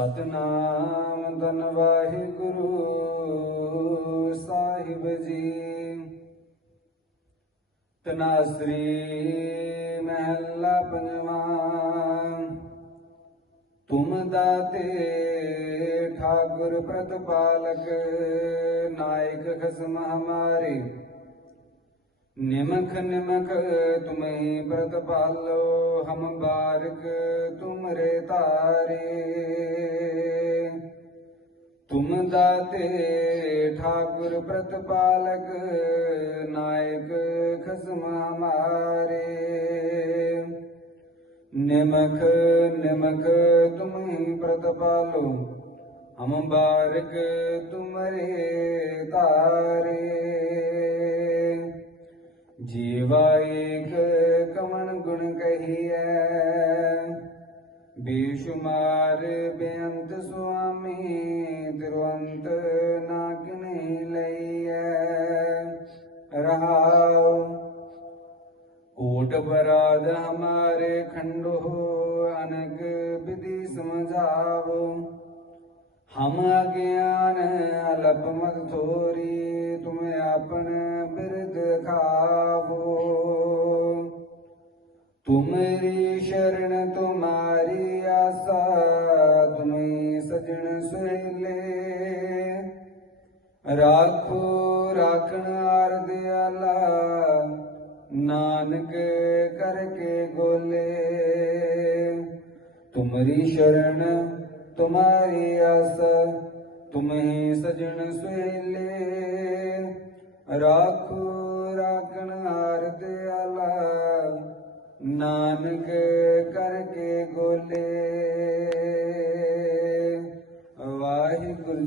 ਸਤਨਾਮ ਧਨ ਗੁਰੂ ਸਾਹਿਬ ਜੀ ਤਨਾਸਰੀ ਮਹਿਲਾ ਪੰਜਵਾਂ ਤੁਮ ਦਾਤੇ ਠਾਕੁਰ ਪ੍ਰਤਪਾਲਕ ਨਾਇਕ ਖਸਮ ਹਮਾਰੇ ਨਿਮਖ ਨਿਮਖ ਤੁਮਹੀ ਪ੍ਰਤਪਾਲੋ ਹਮ ਬਾਰਕ ਤੁਮਰੇ ਤਾਰੇ ਦਾਤੇ ਠਾਕੁਰ ਪ੍ਰਤਪਾਲਕ ਨਾਇਕ ਖਸਮ ਹਮਾਰੇ ਨਿਮਕ ਨਿਮਕ ਤੁਮਹੀ ਪ੍ਰਤਪਾਲੋ ਹਮ ਬਾਰਕ ਤੁਮਰੇ ਤਾਰੇ ਜੀਵਾ ਇਕ ਕਮਣ ਗੁਣ ਕਹੀਐ ਬੇਸ਼ੁਮਾਰ ਬੇਅੰਤ ਸੁਆਮੀ ਦਿਰਵਾਂ रहाओ कोट बराद हमारे खंडो अनग विधि समझाओ हम अज्ञान अलप मत थोरी तुम्हें अपने बिरद खावो तुम्हारी शरण तुम्हारी आशा ਰਾਖੋ ਰਾਖਣ ਆਰ ਨਾਨਕ ਕਰਕੇ ਗੋਲੇ ਤੁਮਰੀ ਸ਼ਰਨ ਤੁਮਾਰੀ ਆਸ ਤੁਮਹੀ ਸਜਣ ਸੁਹੇਲੇ ਰਾਖੋ ਰਾਖਣ ਆਰ ਨਾਨਕ ਕਰਕੇ